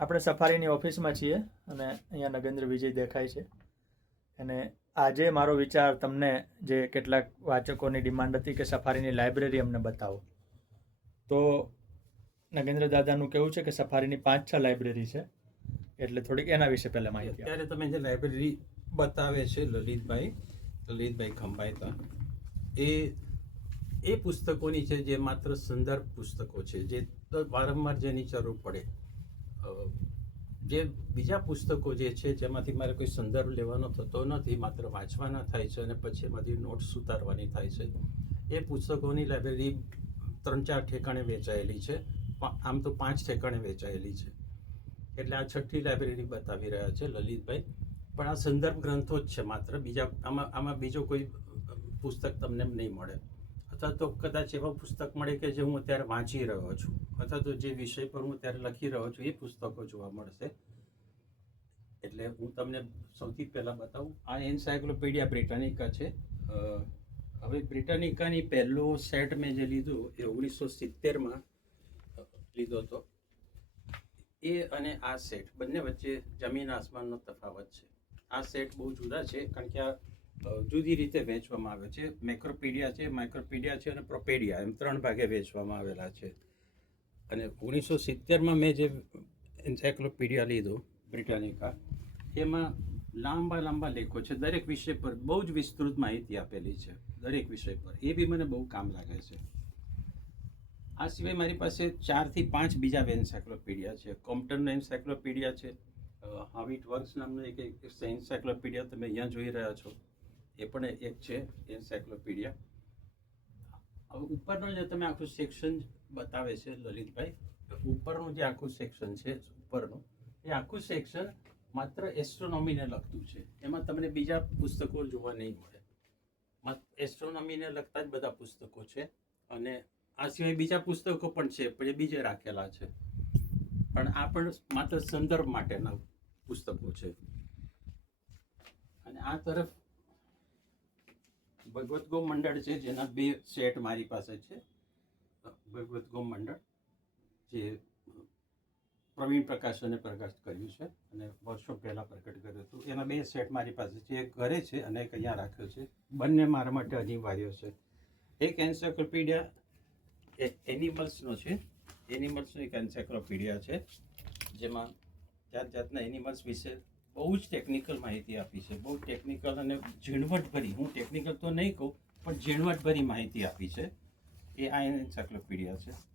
આપણે સફારીની ઓફિસમાં છીએ અને અહીંયા નગેન્દ્ર વિજય દેખાય છે. અને આજે મારો વિચાર તમને જે કેટલાક વાચકોની ડિમાન્ડ હતી કે સફારીની લાઇબ્રેરી અમને બતાવો. તો નગેન્દ્ર દાદાનું કેવું છે કે સફારીની પાંચ છ લાઇબ્રેરી છે. એટલે થોડીક એના વિશે પહેલાં માહિતી. અત્યારે તમે જે લાઇબ્રેરી બતાવે છે લલિતભાઈ લલિતભાઈ ખંભાઈતા એ એ પુસ્તકોની છે જે માત્ર સંદર્ભ પુસ્તકો છે, જે વારંવાર જેની જરૂર પડે. જે બીજા પુસ્તકો જે છે, જેમાંથી મારે કોઈ સંદર્ભ લેવાનો થતો નથી, માત્ર વાંચવાના થાય છે અને પછી એમાંથી નોટ્સ ઉતારવાની થાય છે. એ પુસ્તકોની લાઇબ્રેરી ત્રણ ચાર ઠેકાણે વેચાયેલી છે. આમ તો પાંચ ઠેકાણે વેચાયેલી છે. એટલે આ છઠ્ઠી લાઇબ્રેરી બતાવી રહ્યા છે લલિતભાઈ. પણ આ સંદર્ભ ગ્રંથો જ છે માત્ર. બીજા આમાં આમાં બીજો કોઈ પુસ્તક તમને નહીં મળે. અથવા તો કદાચ એવા પુસ્તક મળે કે જે હું અત્યારે વાંચી રહ્યો છું. અથવા તો જે વિષય પર હું અત્યારે લખી રહ્યો છું, એ પુસ્તકો જોવા મળશે. એટલે હું તમને સૌથી પહેલાં બતાવું, આ એન્સાયક્લોપીડિયા બ્રિટાનિકા છે. હવે બ્રિટાનિકાની પહેલો સેટ મેં જે લીધું એ ઓગણીસો સિત્તેરમાં લીધો હતો. એ અને આ સેટ, બંને વચ્ચે જમીન આસમાનનો તફાવત છે. આ સેટ બહુ જુદા છે, કારણ કે આ જુદી રીતે વેચવામાં આવે છે. મેક્રોપીડિયા છે, માઇક્રોપીડિયા છે અને પ્રોપેડિયા, એમ ત્રણ ભાગે વેચવામાં આવેલા છે. અને ઓગણીસો સિત્તેરમાં મેં જે એન્સાયક્લોપીડિયા લીધું, બ્રિટાનિકા, એમાં લાંબા લાંબા લેખો છે. દરેક વિષય પર બહુ જ વિસ્તૃત માહિતી આપેલી છે, દરેક વિષય પર. એ બી મને બહુ કામ લાગે છે. આ સિવાય મારી પાસે ચારથી પાંચ બીજા એન્સાયક્લોપીડિયા છે. કોમ્પ્ટનનો એન્સાયક્લોપીડિયા છે હાવિટ વર્ક્સ નામનો એક એન્સાયક્લોપીડિયા તમે અહીંયા જોઈ રહ્યા છો. એ પણ એક છે એન્સાયક્લોપીડિયા. હવે ઉપરનો જે તમે આખું સેક્શન બતાવે છે લલિતભાઈ ઉપરનું જે આખું સેક્શન છે, ઉપરનું, એ આખું સેક્શન માત્ર એસ્ટ્રોનોમીને લગતું છે. એમાં તમને બીજા પુસ્તકો જોવા નહીં મળે. એસ્ટ્રોનોમીને લગતા જ બધા પુસ્તકો છે અને આ સિવાય બીજા પુસ્તકો પણ છે, પણ એ બીજે રાખેલા છે. પણ આ પણ માત્ર સંદર્ભ માટેના પુસ્તકો છે. અને આ તરફ ભગવત ગો મંડળ છે, જેના બે સેટ મારી પાસે છે. ભગવત ગો મંડળ, જે પ્રવીણ પ્રકાશને પ્રકાશ કર્યું છે, અને વર્ષો પહેલાં પ્રગટ કર્યું હતું. એના બે સેટ મારી પાસે છે, એક ઘરે છે અને એક અહીંયા રાખ્યો છે. બંને મારા માટે અનિવાર્ય છે. એક એન્સાયક્લોપીડિયા એનિમલ્સનો છે. એનિમલ્સનો એક એન્સાયક્લોપીડિયા છે, જેમાં જાત જાતના એનિમલ્સ વિશે બહુ જ ટેકનિકલ માહિતી આપી છે. બહુ ટેકનિકલ અને ઝીણવટભરી. હું ટેકનિકલ તો નહીં કહું, પણ ઝીણવટભરી માહિતી આપી છે. એ આ એન્સાયક્લોપીડિયા છે.